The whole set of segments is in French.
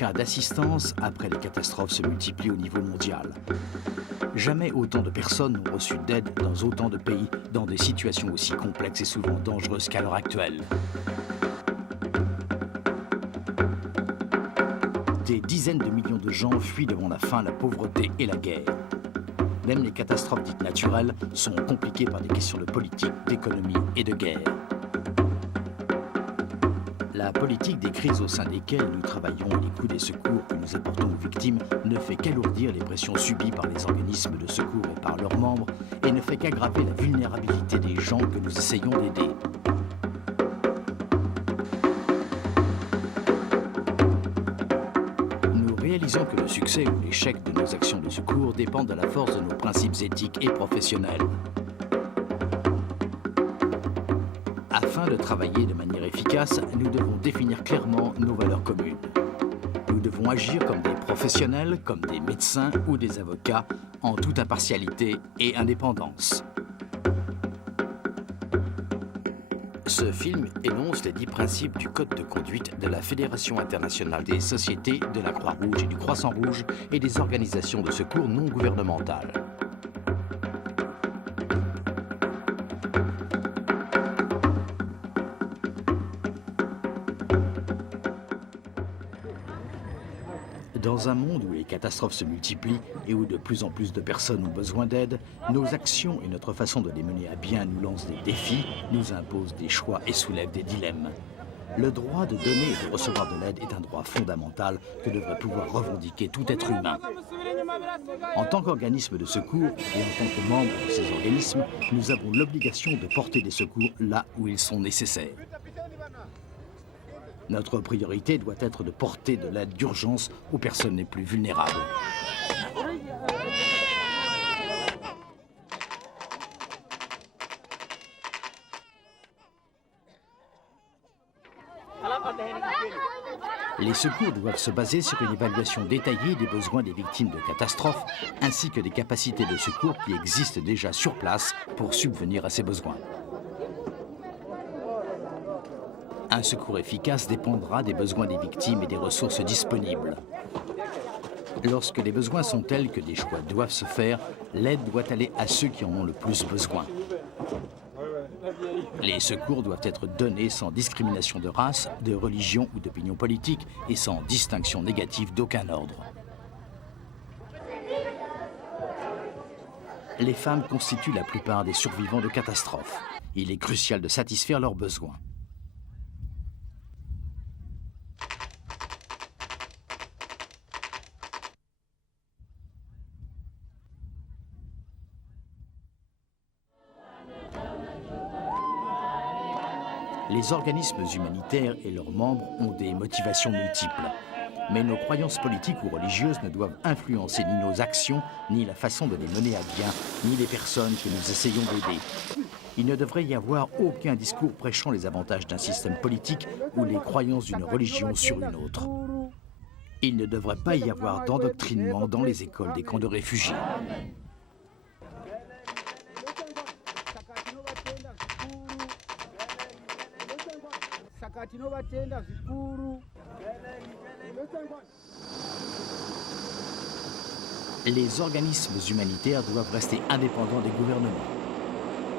cas d'assistance après les catastrophes se multiplient au niveau mondial. Jamais autant de personnes n'ont reçu d'aide dans autant de pays, dans des situations aussi complexes et souvent dangereuses qu'à l'heure actuelle. Des dizaines de millions de gens fuient devant la faim, la pauvreté et la guerre. Même les catastrophes dites naturelles sont compliquées par des questions de politique, d'économie et de guerre. La politique des crises au sein desquelles nous travaillons et les coûts des secours que nous apportons aux victimes ne fait qu'alourdir les pressions subies par les organismes de secours et par leurs membres et ne fait qu'aggraver la vulnérabilité des gens que nous essayons d'aider. Nous réalisons que le succès ou l'échec de nos actions de secours dépendent de la force de nos principes éthiques et professionnels. Afin de travailler de manière efficace, nous devons définir clairement nos valeurs communes. Nous devons agir comme des professionnels, comme des médecins ou des avocats, en toute impartialité et indépendance. Ce film énonce les 10 principes du Code de conduite de la Fédération internationale des sociétés, de la Croix-Rouge et du Croissant-Rouge et des organisations de secours non gouvernementales. Dans un monde où les catastrophes se multiplient et où de plus en plus de personnes ont besoin d'aide, nos actions et notre façon de les mener à bien nous lancent des défis, nous imposent des choix et soulèvent des dilemmes. Le droit de donner et de recevoir de l'aide est un droit fondamental que devrait pouvoir revendiquer tout être humain. En tant qu'organisme de secours et en tant que membre de ces organismes, nous avons l'obligation de porter des secours là où ils sont nécessaires. Notre priorité doit être de porter de l'aide d'urgence aux personnes les plus vulnérables. Les secours doivent se baser sur une évaluation détaillée des besoins des victimes de catastrophes, ainsi que des capacités de secours qui existent déjà sur place pour subvenir à ces besoins. Un secours efficace dépendra des besoins des victimes et des ressources disponibles. Lorsque les besoins sont tels que des choix doivent se faire, l'aide doit aller à ceux qui en ont le plus besoin. Les secours doivent être donnés sans discrimination de race, de religion ou d'opinion politique et sans distinction négative d'aucun ordre. Les femmes constituent la plupart des survivants de catastrophes. Il est crucial de satisfaire leurs besoins. Les organismes humanitaires et leurs membres ont des motivations multiples. Mais nos croyances politiques ou religieuses ne doivent influencer ni nos actions, ni la façon de les mener à bien, ni les personnes que nous essayons d'aider. Il ne devrait y avoir aucun discours prêchant les avantages d'un système politique ou les croyances d'une religion sur une autre. Il ne devrait pas y avoir d'endoctrinement dans les écoles des camps de réfugiés. Les organismes humanitaires doivent rester indépendants des gouvernements.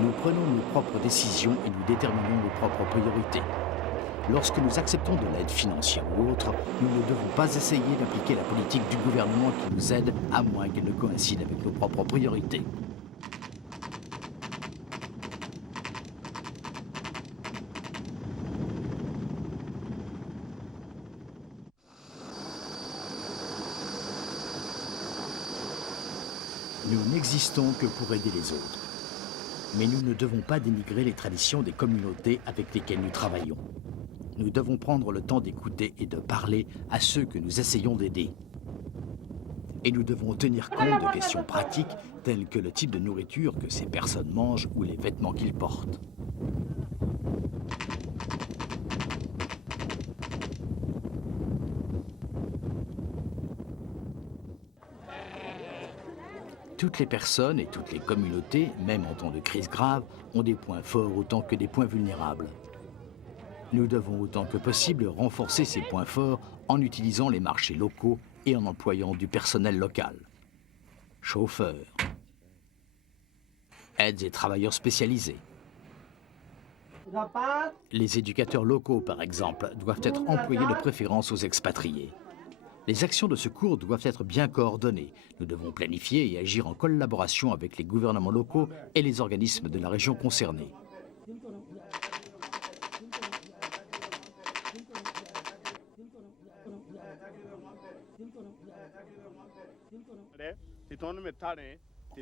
Nous prenons nos propres décisions et nous déterminons nos propres priorités. Lorsque nous acceptons de l'aide financière ou autre, nous ne devons pas essayer d'appliquer la politique du gouvernement qui nous aide, à moins qu'elle ne coïncide avec nos propres priorités. Nous n'existons que pour aider les autres. Mais nous ne devons pas dénigrer les traditions des communautés avec lesquelles nous travaillons. Nous devons prendre le temps d'écouter et de parler à ceux que nous essayons d'aider. Et nous devons tenir compte de questions pratiques telles que le type de nourriture que ces personnes mangent ou les vêtements qu'ils portent. Toutes les personnes et toutes les communautés, même en temps de crise grave, ont des points forts autant que des points vulnérables. Nous devons autant que possible renforcer ces points forts en utilisant les marchés locaux et en employant du personnel local. Chauffeurs, aides et travailleurs spécialisés. Les éducateurs locaux, par exemple, doivent être employés de préférence aux expatriés. Les actions de secours doivent être bien coordonnées. Nous devons planifier et agir en collaboration avec les gouvernements locaux et les organismes de la région concernée.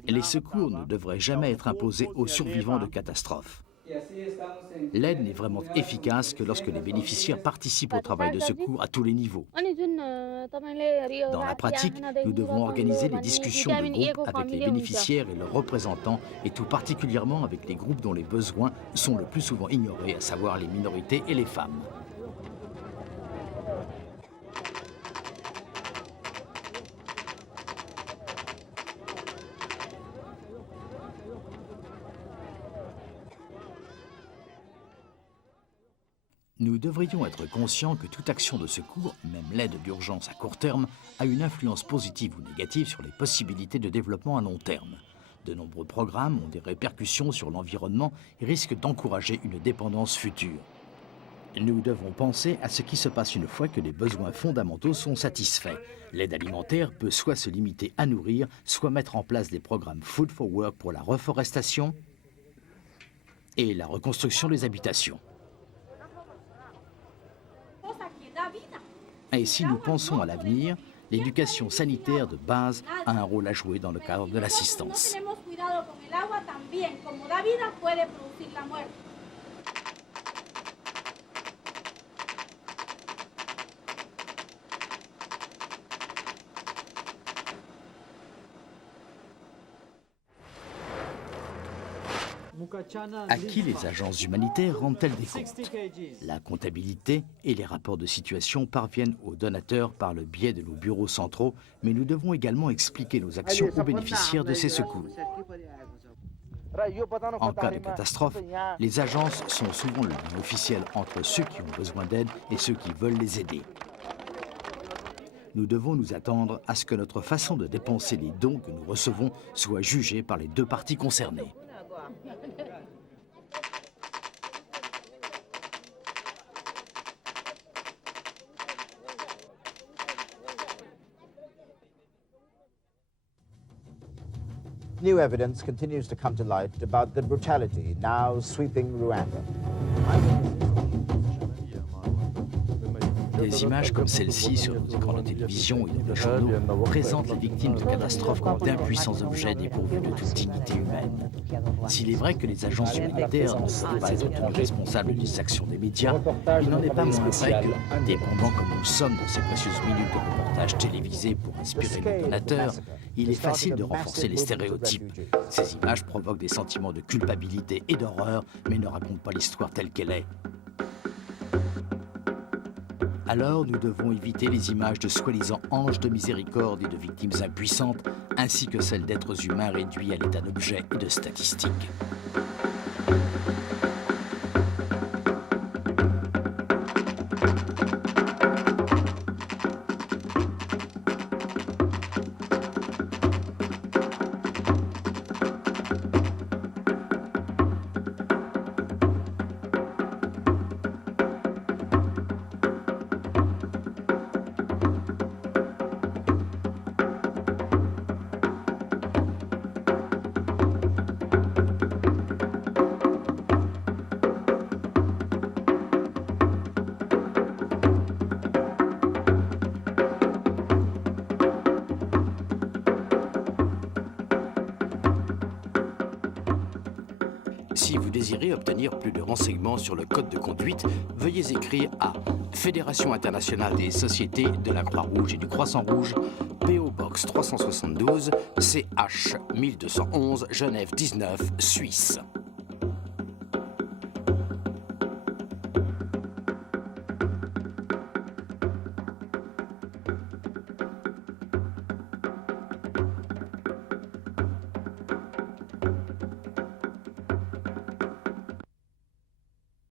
Les secours ne devraient jamais être imposés aux survivants de catastrophes. L'aide n'est vraiment efficace que lorsque les bénéficiaires participent au travail de secours à tous les niveaux. Dans la pratique, nous devons organiser des discussions de groupe avec les bénéficiaires et leurs représentants, et tout particulièrement avec les groupes dont les besoins sont le plus souvent ignorés, à savoir les minorités et les femmes. Nous devrions être conscients que toute action de secours, même l'aide d'urgence à court terme, a une influence positive ou négative sur les possibilités de développement à long terme. De nombreux programmes ont des répercussions sur l'environnement et risquent d'encourager une dépendance future. Nous devons penser à ce qui se passe une fois que les besoins fondamentaux sont satisfaits. L'aide alimentaire peut soit se limiter à nourrir, soit mettre en place des programmes Food for Work pour la reforestation et la reconstruction des habitations. Et si nous pensons à l'avenir, l'éducation sanitaire de base a un rôle à jouer dans le cadre de l'assistance. À qui les agences humanitaires rendent-elles des comptes? La comptabilité et les rapports de situation parviennent aux donateurs par le biais de nos bureaux centraux, mais nous devons également expliquer nos actions aux bénéficiaires de ces secours. En cas de catastrophe, les agences sont souvent le lien officiel entre ceux qui ont besoin d'aide et ceux qui veulent les aider. Nous devons nous attendre à ce que notre façon de dépenser les dons que nous recevons soit jugée par les deux parties concernées. New evidence continues to come to light about the brutality now sweeping Rwanda. Des images comme celle-ci sur nos écrans de télévision et dans les journaux présentent les victimes de catastrophes comme d'impuissants objets dépourvus de toute dignité humaine. S'il est vrai que les agences humanitaires ne peuvent pas être tenus responsables des actions des médias, il n'en est pas moins vrai que, dépendant comme nous sommes de ces précieuses minutes de reportages télévisés pour inspirer nos donateurs, il est facile de renforcer les stéréotypes. Ces images provoquent des sentiments de culpabilité et d'horreur, mais ne racontent pas l'histoire telle qu'elle est. Alors nous devons éviter les images de soi-disant anges de miséricorde et de victimes impuissantes, ainsi que celles d'êtres humains réduits à l'état d'objets et de statistiques. Si vous désirez obtenir plus de renseignements sur le code de conduite, veuillez écrire à Fédération internationale des sociétés de la Croix-Rouge et du Croissant-Rouge, PO Box 372, CH 1211, Genève 19, Suisse.